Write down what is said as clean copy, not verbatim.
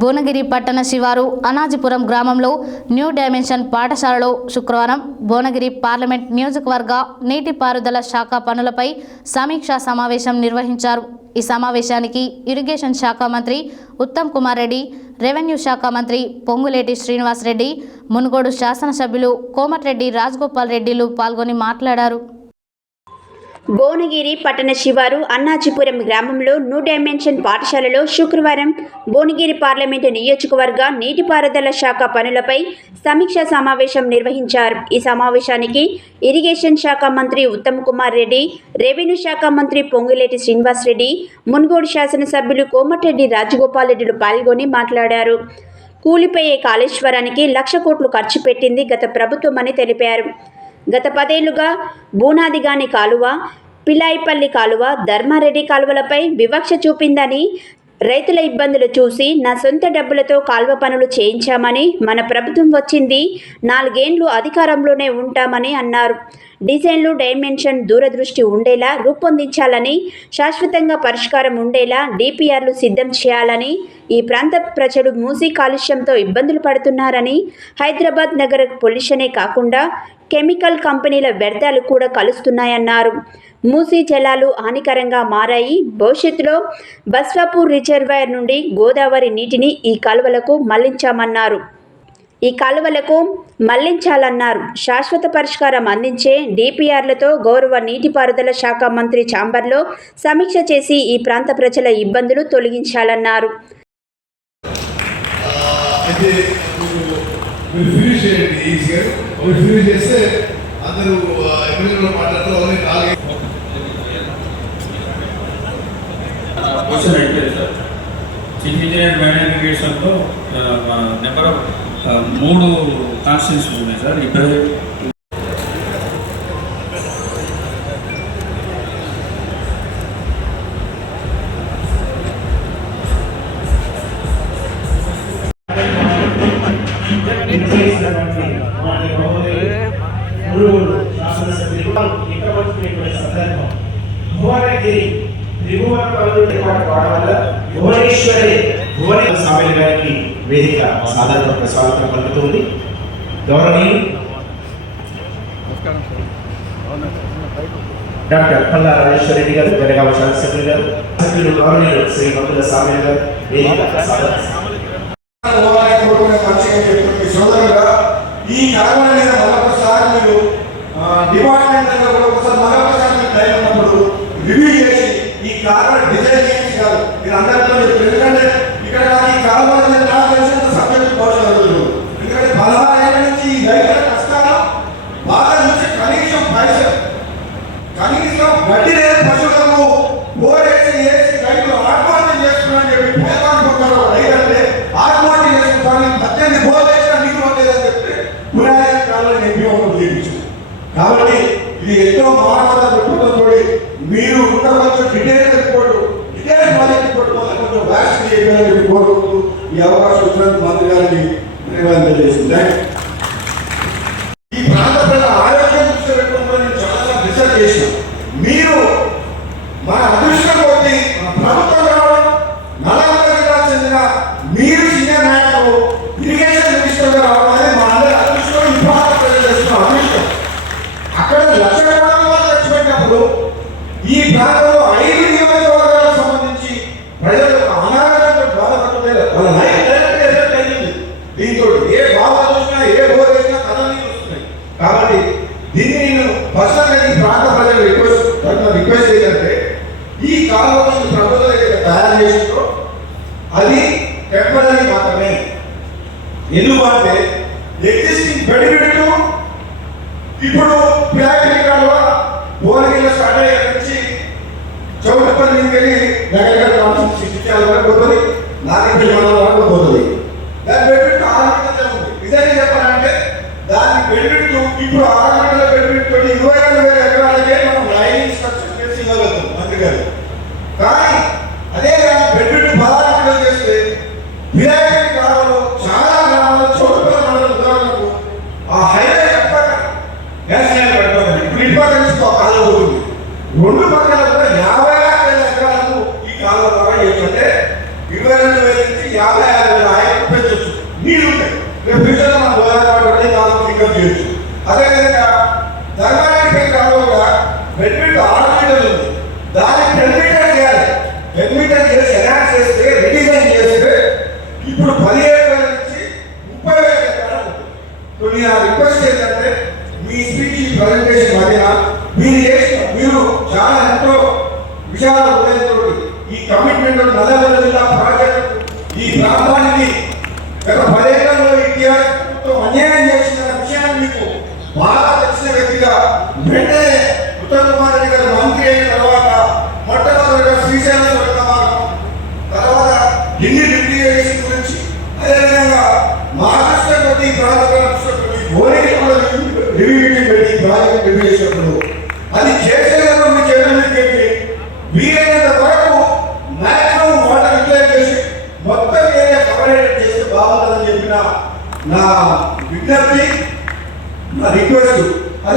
భువనగిరి పట్టణ శివారు అనాజిపురం గ్రామంలో న్యూ డైమెన్షన్ పాఠశాలలో శుక్రవారం భువనగిరి పార్లమెంట్ నియోజకవర్గ నీటిపారుదల శాఖ పనులపై సమీక్షా సమావేశం నిర్వహించారు. ఈ సమావేశానికి ఇరిగేషన్ శాఖ మంత్రి ఉత్తమ్ కుమార్ రెడ్డి, రెవెన్యూ శాఖ మంత్రి పొంగులేటి శ్రీనివాస్ రెడ్డి, మునుగోడు శాసనసభ్యులు కోమటిరెడ్డి రాజగోపాల్ రెడ్డిలు పాల్గొని మాట్లాడారు. భువనగిరి పట్టణ శివారు అన్నాజీపురం గ్రామంలో న్యూ డైమెన్షన్ పాఠశాలలో శుక్రవారం భువనగిరి పార్లమెంటు నియోజకవర్గ నీటిపారుదల శాఖ పనులపై సమీక్షా సమావేశం నిర్వహించారు. ఈ సమావేశానికి ఇరిగేషన్ శాఖ మంత్రి ఉత్తమ్ కుమార్ రెడ్డి, రెవెన్యూ శాఖ మంత్రి పొంగులేటి శ్రీనివాస్ రెడ్డి, మునుగోడు శాసనసభ్యులు కోమటిరెడ్డి రాజగోపాల్ రెడ్డిలు పాల్గొని మాట్లాడారు. కూలిపోయే కాళేశ్వరానికి 1,00,000 కోట్లు ఖర్చు పెట్టింది గత ప్రభుత్వమని తెలిపారు. గత 10 ఏళ్లుగా బూనాదిగాని కాలువ, పిలాయిపల్లి కాలువ, ధర్మారెడ్డి కాలువలపై వివక్ష చూపిందని, రైతుల ఇబ్బందులు చూసి నా సొంత డబ్బులతో కాల్వ పనులు చేయించామని, మన ప్రభుత్వం వచ్చింది 4 ఏళ్లు అధికారంలోనే ఉంటామని అన్నారు. డిజైన్లు, డైమెన్షన్ దూరదృష్టి ఉండేలా రూపొందించాలని, శాశ్వతంగా పరిష్కారం ఉండేలా డిపిఆర్లు సిద్ధం చేయాలని, ఈ ప్రాంత ప్రజలు మూసీ కాలుష్యంతో ఇబ్బందులు పడుతున్నారని, హైదరాబాద్ నగర పొల్యూషనే కాకుండా కెమికల్ కంపెనీల వ్యర్థాలు కూడా కలుస్తున్నాయన్నారు. మూసీ జలాలు హానికరంగా మారాయి. భవిష్యత్తులో బస్వాపూర్ రిజర్వాయర్ నుండి గోదావరి నీటిని ఈ కాలువలకు మళ్లించాలన్నారు. శాశ్వత పరిష్కారం అందించే డిపిఆర్లతో గౌరవ నీటిపారుదల శాఖ మంత్రి ఛాంబర్లో సమీక్ష చేసి ఈ ప్రాంత ప్రజల ఇబ్బందులు తొలగించాలన్నారు. చీఫ్ ఇంజనీర్ మ్యానేజ్మెంట్లో నెంబర్ ఆఫ్ 3 కాన్స్టిట్యూన్సీలు ఉన్నాయి సార్. ఇప్పుడు భువనగిరి త్రిభువన పనులు వల్ల భువనేశ్వరి స్వామి గారికి వేదిక సాధారణ స్వాగతం పలుకుతుంది. గౌరవనీయులు డాక్టర్ పల్లా రాజేశ్వర రెడ్డి గారు, జనగామ శాసనసభ్యులు గారు, సభ్యులు గౌరవనీయులు శ్రీ మంతుల స్వామి గారు వేదిక ఈ కారణం మీద మరొకసారి మీరు డిపార్ట్మెంట్ ఉన్నప్పుడు రివ్యూ చేసి ఈ కాలువ డిజైన్ చేయించారు. మీరు అందరితో ఎందుకంటే ఇక్కడ ఈ కాలువ నాకు తెలిసినంత సబ్జెక్ట్ పోషకులు, ఎందుకంటే 16 ఏళ్ళ నుంచి ఈ రైతుల కష్టాలు బాగా చూసి కనీసం వడ్డీ లేని పశువులకు బోరేసి రైతులు ఆత్మహత్య చేస్తున్నారని చెప్పి పేర్కొనుకుంటారు. రైతులంటే ఆత్మహత్య చేసుకుంటారు, 18 బోర్లు వేసినా నీకు పడలేదని చెప్పి పురాణ కాలంలో ఎంపీ చేయించారు. కాబట్టి ఇది ఎంతో మానవత దృక్పథంతో మీరు ఇంకా కొంచెం డీటెయిల్ ప్రాజెక్ట్ రిపోర్ట్ కొంచెం వ్యాక్సిన్ చేయాలని కోరుకుంటూ ఈ అవకాశం ఇచ్చినందుకు మంత్రి గారికి ధన్యవాదాలు తెలియజేస్తుంది. ఈ ప్రాంత ప్రజల ఆరోగ్యం దృష్టిలో పెట్టుకుంటే నేను చాలా రీసెర్చ్ చేసిన మీరు మన అదృష్టం కొద్ది ప్రభుత్వం రావడం, నల్గొండ జిల్లాకు చెందిన మీరు సీనియర్ నాయకులు ఇరిగేషన్ మినిస్టర్గా రావడం అనేది మా అందరి అదృష్టం. ఈ ప్రాంత ప్రజలు చేస్తున్న అదృష్టం. అక్కడ 1,00,000 కోట్ల ఖర్చు పెట్టినప్పుడు ఈ ప్రాంతంలో 5 నియోజకవర్గాలకు సంబంధించి ప్రజలు అనారోగ్యంతో బాధపడలేదు. వాళ్ళ లైఫ్ డైరెక్ట్గా ఎఫెక్ట్ అయింది. దీంతో ఏ బాధ చూసినా, ఏ బోర్ వేసినా కథలు నీళ్ళు వస్తున్నాయి. కాబట్టి దీన్ని నేను పర్సనల్గా ఈ ప్రాంత ప్రజలు రిక్వెస్ట్ ఏంటంటే ఈ కాలంలో ప్రభుత్వం ఏదైతే తయారు చేసిందో అది టెంపరీ మాత్రమే. ఎందుకంటే ఎగ్జిస్టింగ్ బెనిఫిట్ ఇప్పుడు భువనగిరిలో స్టార్ట్ అయ్యే నుంచి చౌటపల్లి వెళ్ళి దగ్గర శిక్షించాలి వరకు పోతుంది, నాగపల్లి మండలం వరకు పోతుంది. దాని బెనిఫిట్ 6 గంటలే ఉంది. నిజంగా చెప్పాలంటే దాని బెనిఫిట్ ఇప్పుడు 6 గంటల బెనిఫిట్ తోటి 22,000 ఎకరాలకే మనం లైనింగ్ స్ట్రక్చర్ చేసి ఇవ్వగలుగుతాం మంత్రి గారు. కానీ అదే దాని బెనిఫిట్ 16 గంటలు చేస్తే విరాయపల్లి గ్రామంలో చాలా గ్రామాల్లో చౌటపల్లి మండలం ఉదాహరణకు ఆ హైవే గ్యాస్ లైన్ పెట్టుకోవాలి. ఇప్పుడు ఇటు పక్క నుంచి ఒక కాలువ పోతుంది. 2 పక్కల కూడా 50,000 ఎకరాలకు ఈ కాలువ ద్వారా ఏంటంటే 22,000 నుంచి 56,000 నీళ్ళు ఉంటాయి. రేపు ఫ్యూచర్లో మనం గోదావరి దాంట్లో పికప్ చేయొచ్చు. అదేవిధంగా ధర్మారెడ్డి కాకుండా 10 మీటర్ 6 మీటర్లు ఉంది, దాన్ని 10 మీటర్ చేయాలి. 10 మీటర్ చేసి ఎనాక్ట్ చేస్తే రిడిజైన్ చేస్తే ఇప్పుడు 17,000 నుంచి 30,000 ఎకరాలు. నేను ఆ రిక్వెస్ట్ ఏంటంటే మీ స్పీచ్ ప్రజెంటేషన్ మధ్యన మీరు చాలా ఎంతో విశాల హృదయంతో ఈ కమిట్మెంట్ నల్లగొండ జిల్లా ప్రాజెక్టు ఈ ప్రాంతానికి గత 10 ఏళ్లలో ఇటీఆర్ ప్రభుత్వం అన్యాయం చేసిన విషయాన్ని మీకు బాగా తెలిసిన వ్యక్తిగా వెంటనే ఉత్తమ్ కుమార్ రెడ్డి గారు మంత్రి అయిన తర్వాత మొట్టమొదటిగా శ్రీశైలం స్వర్గ మార్గం, తర్వాత ఢిల్లీ లిటిగేషన్ గురించి, అదేవిధంగా మా దృష్టి కొద్ది ప్రాజెక్టు భోనికి కూడా రివ్యూ మీటింగ్ పెట్టి ప్రాజెక్ట్ రివ్యూ చేసినప్పుడు అది చేసేందుకు మీ చేతులు పెట్టి వీలైనంత వరకు మ్యాక్సిమం వాటర్ యూటిలైజ్ చేసి మొత్తం ఏరియా కవరేజ్ చేస్తే బాగుంటుందని చెప్పిన నా విజ్ఞప్తి, నా రిక్వెస్ట్.